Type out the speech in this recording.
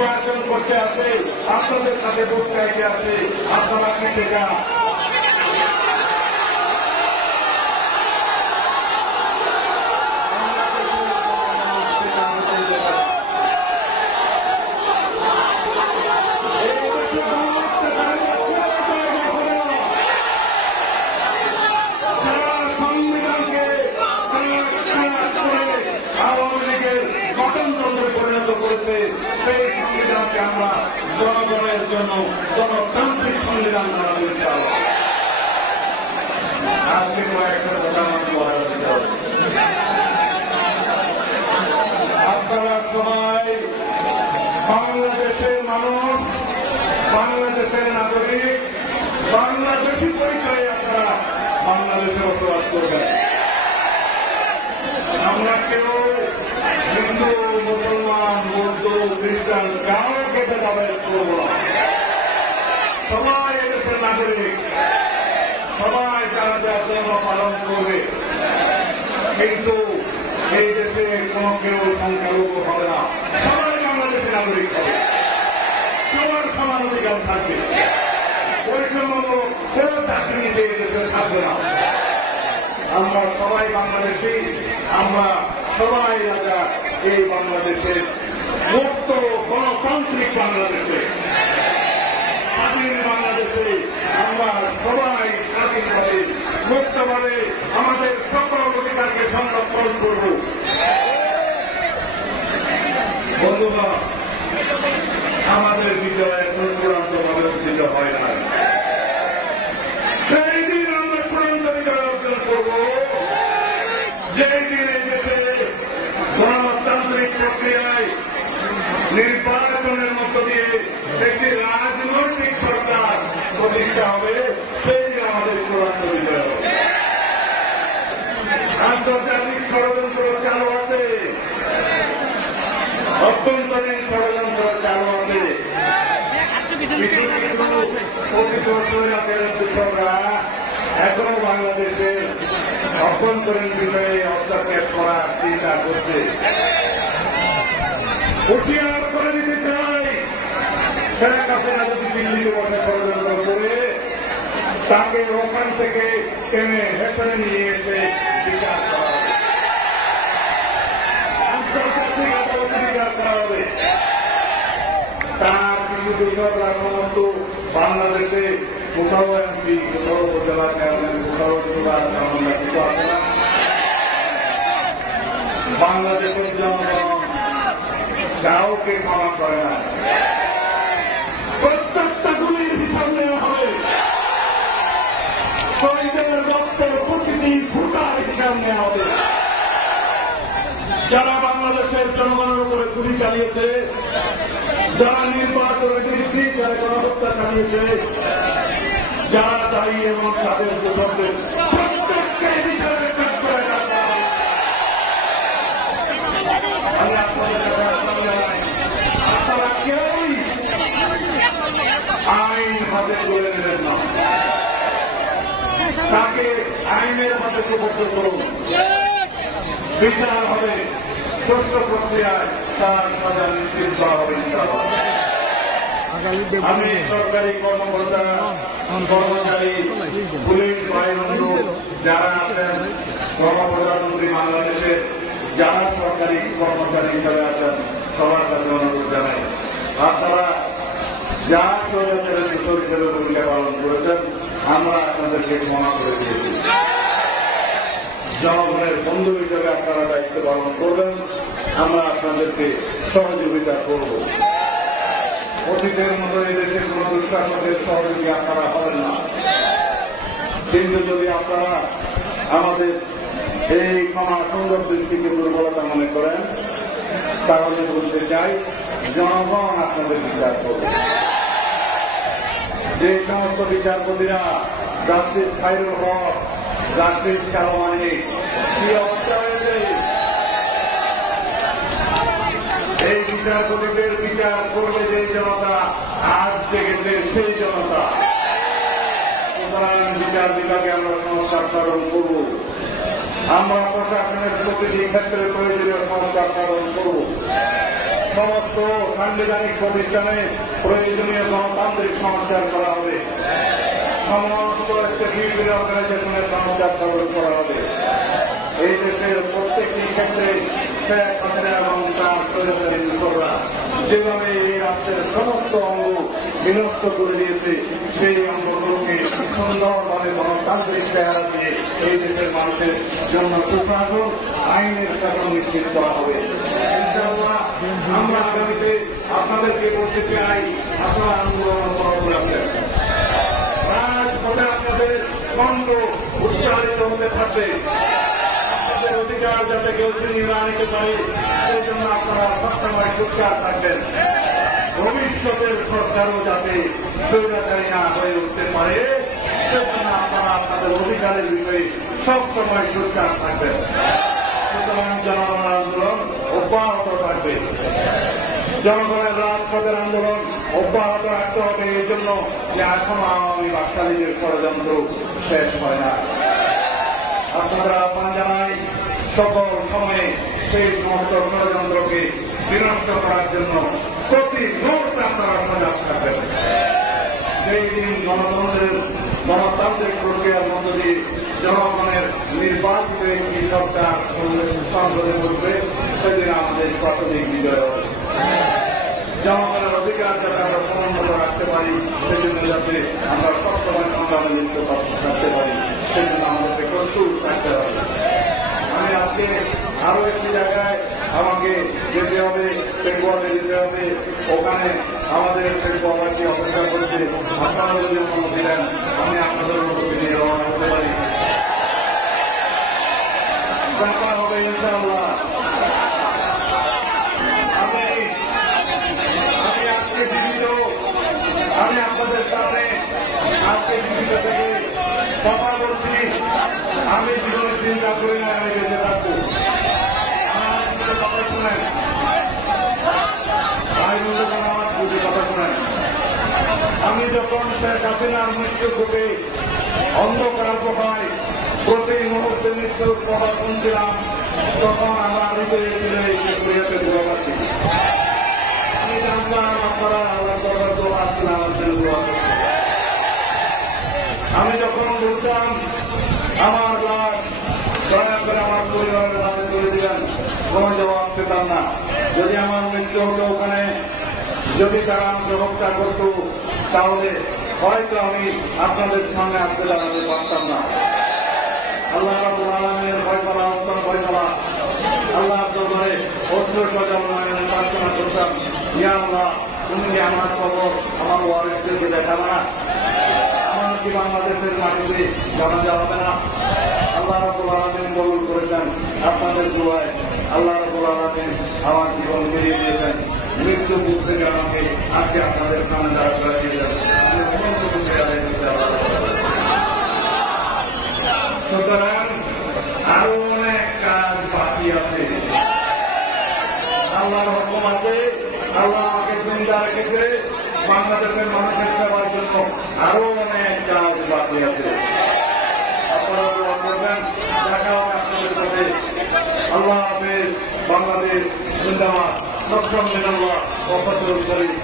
নির্বাচন করতে আসে, আপনাদের কাছে ভোট চাইতে আসে, আপনারা কি সেটা করেছে? সেই সংবিধানকে আমরা জনগণের জন্য গণতান্ত্রিক সংবিধান বানাতে চাই। আজকে কয়েকটা কথা আমাকে বলা যেতে হবে। আপনারা সবাই বাংলাদেশের মানুষ, বাংলাদেশের নাগরিক, বাংলাদেশি পরিচয়ে আপনারা বাংলাদেশে বসবাস করবেন। আমরা কেউ হিন্দু, মুসলমান, বৌদ্ধ, খ্রিস্টান কাউকে ভেদাভেদ করব না। সবাই এদেশের নাগরিক, সবাই তারা যার ধর্ম পালন করবে, কিন্তু এই দেশে কোনো কেউ সংখ্যালঘু হবে না। সবাই বাংলাদেশের নাগরিক হবে, সবার সমান অধিকার থাকবে, বৈষম্যমূলক কোনো চাকরিতে এই দেশে থাকবে না। আমরা সবাই বাংলাদেশি, আমরা সবাই রাজা এই বাংলাদেশের মুক্ত গণতান্ত্রিক বাংলাদেশে, স্বাধীন বাংলাদেশে আমরা সবাই স্বাধীনভাবে মুক্তভাবে আমাদের সকল অধিকারকে সংরক্ষণ করব। বন্ধুরা, আমাদের বিজয় এখন চূড়ান্তভাবে অর্জিত হয় না। সেই দিন আমরা চূড়ান্ত বিজয় অর্জন করব যেই দিন এই দেশে গণতান্ত্রিক প্রক্রিয়ায় নির্বাচনের মধ্য দিয়ে একটি রাজনৈতিক সরকার প্রতিষ্ঠা হবে। সেই দিন আমাদের চূড়ান্ত বিজয় হবে। আন্তর্জাতিক ষড়যন্ত্র চালু আছে, অভ্যন্তরীণ ষড়যন্ত্র চালু আছে। কৃষকরা এখনো বাংলাদেশের অভ্যন্তরীণ বিষয়ে হস্তক্ষেপ করার চিন্তা করছে। হুঁশিয়ার করে দিতে চাই, শেখ হাসিনা যদি দিল্লিতে বসে ষড়যন্ত্র করে তাকে ওখান থেকে টেনে হেসড়ে নিয়ে এসে বিচার করা হবে, আন্তর্জাতিক আদালতে বিচার করা হবে। তার কিছু কৃষকরা সমস্ত বাংলাদেশে কোথাও এমপি, কোথাও উপজেলা চেয়ারম্যান, কোথাও সুরাজ চামড়া কিছু আছে না। বাংলাদেশের জনগণ কাউকে ক্ষমা করে না। প্রত্যেকটা গুলির হিসাব নেওয়া হবে, শহীদের রক্তের প্রতিটি ফুটার হিসাব নেওয়া হবে। যারা বাংলাদেশের জনগণের উপরে গুলি চালিয়েছে, যারা নির্বাচনের বিরুদ্ধে যারা গণহত্যা চালিয়েছে, যারা দায়ী এবং তাদের দোষকদের প্রত্যেককে বিচারে কাজ করে রাখা। আমি আপনাদের আপনারা কেউই আইন হাতে তুলে নেবেন না, তাকে আইনের হাতে সুপর্দ করুন। বিচার হবে, সুষ্ঠু প্রক্রিয়ায় তার সাজা নিশ্চিত করা হবে ইনশাআল্লাহ। আমি সরকারি কর্মকর্তা, কর্মচারী, পুলিশ বাহিনী যারা আছেন, কর্মপ্রধানমন্ত্রী বাংলাদেশের যারা সরকারি কর্মচারী হিসাবে আছেন, সবার কাছে অনুরোধ জানাই, আপনারা যা স্বৈরাচারের কিশোর হিসেবে ভূমিকা পালন করেছেন, আমরা আপনাদেরকে ক্ষমা করে দিয়েছি। জনগণের বন্ধু হিসেবে আপনারা দায়িত্ব পালন করবেন, আমরা আপনাদেরকে সহযোগিতা করব। অতীতের মতো এই দেশের কোন দুঃশাসনের সহযোগী আপনারা হবেন না। কিন্তু যদি আপনারা আমাদের এই ক্ষমা সুন্দর দৃষ্টিকে দুর্বলতা মনে করেন, তাহলে বলতে চাই জনগণ আপনাদের বিচার করবে। যে সমস্ত বিচারপতিরা জাস্টিস খায়রুল হক, জাস্টিস কালামানি কি অবস্থা হয়েছে, এই বিচারপতিদের বিচার করবে যে জনতা, আজ জেগেছে সেই জনতা। সুতরাং বিচার বিভাগে আমরা সংস্কার সাধন করব, আমরা প্রশাসনের প্রতিটি ক্ষেত্রে প্রয়োজনীয় সংস্কার সাধন করব। সমস্ত সাংবিধানিক প্রতিষ্ঠানে প্রয়োজনীয় গণতান্ত্রিক সংস্কার করা হবে, সমস্ত স্টেট অর্গানাইজেশনের সংস্কার করা হবে। এই দেশের প্রত্যেকটি ক্ষেত্রে শেখ হাসিনা এবং তার সরকারি মিশররা যেভাবে এই রাষ্ট্রের সমস্ত অঙ্গ বিনষ্ট করে দিয়েছে, সেই অঙ্গগুলোকে সুন্দরভাবে গণতান্ত্রিক চেহারা দিয়ে এই দেশের মানুষের জন্য সুশাসন, আইনের শাসন নিশ্চিত করা হবে। ইনশাআল্লাহ আমরা আগামীতে আপনাদেরকে বলতে চাই, আপনারা আন্দোলন রাখবেন, রাজপথে আপনাদের কণ্ঠ উচ্চারিত হতে থাকবে, আপনাদের অধিকার যাতে কেউ ছিনিয়ে না নিতে পারে সেই জন্য আপনারা সবসময় সোচ্চার থাকবেন। ভবিষ্যতের সরকারও যাতে স্বৈরাচারী না হয়ে উঠতে পারে সেজন্য আপনারা আপনাদের অধিকারের বিষয়ে সবসময় সোচ্চার থাকবেন। সুতরাং জনগণের আন্দোলন অব্যাহত থাকবে, জনগণের রাজপথের আন্দোলন অব্যাহত রাখতে হবে, এই জন্য যে এখনো আওয়ামী বাকশালীদের ষড়যন্ত্র শেষ হয় না। আপনারা আহ্বান জানাই সকল সময়ে সেই সমস্ত ষড়যন্ত্রকে বিনষ্ট করার জন্য প্রতি মুহূর্তে আপনারা সজাগ থাকবেন। সেই দিন গণতান্ত্রিক প্রক্রিয়ার মধ্য দিয়ে জনগণের নির্বাচিত একটি সরকার সংসদে বসবে, সেদিন আমাদের প্রাথমিক বিজয় হবে। জনগণের অধিকার যাতে আমরা সমুন্নত রাখতে পারি, সেজন্য যাতে আমরা সবসময় সংগ্রামে লিপ্ত থাকতে পারি, সেজন্য আমাদেরকে প্রস্তুত থাকতে হবে। আমি আজকে আরো একটি জায়গায় আমাকে যেতে হবে, পেটুয়াতে যেতে হবে, ওখানে আমাদের পেটুয়াবাসী অপেক্ষা করছে। আপনারা যদি অনুমতি দেন আমি আপনাদের অনুমতি নিয়ে রওনা হতে পারি। দেখা হবে ইনশাআল্লাহ। আমি আজকে জীবিত, আমি আপনাদের সামনে আজকে জীবিত থেকে কথা বলছি। আমি জীবনে চিন্তা করি না আমি বেঁচে থাকবো। আমার কথা শুনেন, ভাই বন্ধুগণ, আমার বুঝে কথা শুনেন। আমি যখন শেখ হাসিনার মৃত্যু ঘটে অন্ধকার পোহায় প্রতি মুহূর্তে মৃত্যুর খবর শুনছিলাম, তখন আমার হৃদয়ে ছিল এই প্রক্রিয়াতে দোয়া পাচ্ছি। আমি জানতাম আপনারা আল্লাহ দরবার দোয়া আসছিলাম আমার জন্য দোয়া করছেন। আমি যখন বলতাম আমার লাশ দয়া করে আমার পরিবারের হাতে তুলে দিলেন, কোন জবাব পেতাম না। যদি আমার মৃত্যু হতো ওখানে, যদি তারা আমাকে হত্যা করত, তাহলে হয়তো আমি আপনাদের সামনে আসতে জানাতে পারতাম না। আল্লাহ রাব্বুল আলামিনের ফয়সালা, অন্তর ফয়সালা, আল্লাহ দরবারে অস্ত্র সজল নয়নে প্রার্থনা করতাম, ইয়া আল্লাহ তুমি যে আমার খবর আমার ওয়ারিসদেরকে দেখাবে না, আমার কি বাংলাদেশের মাটিতে জানাজা হবে না? আল্লাহ রাব্বুল আলামিন কবুল করেছেন আপনাদের দোয়ায়। আল্লাহ রাব্বুল আলামিন আমার জীবন ফিরিয়ে দিয়েছেন। মৃত্যু বুক থেকে আমাকে আজকে আপনাদের সামনে দাঁড় করিয়ে দিয়েছেন। সুতরাং আরো অনেক কাজ বাকি আছে, আল্লাহর হুকুম আছে। আল্লাহ আমাকে চিন্তা রেখেছে বাংলাদেশের মানুষের সেবার জন্য, আরো অনেক কাজ বাকি আছে। আপনারা দোয়া করবেন, দেখা হবে আপনাদের সাথে। আল্লাহ হাফেজ। বাংলাদেশ জিন্দাবাদ। সক্ষম মিনাল্লাহ ওয়া ফাতহুল করিম।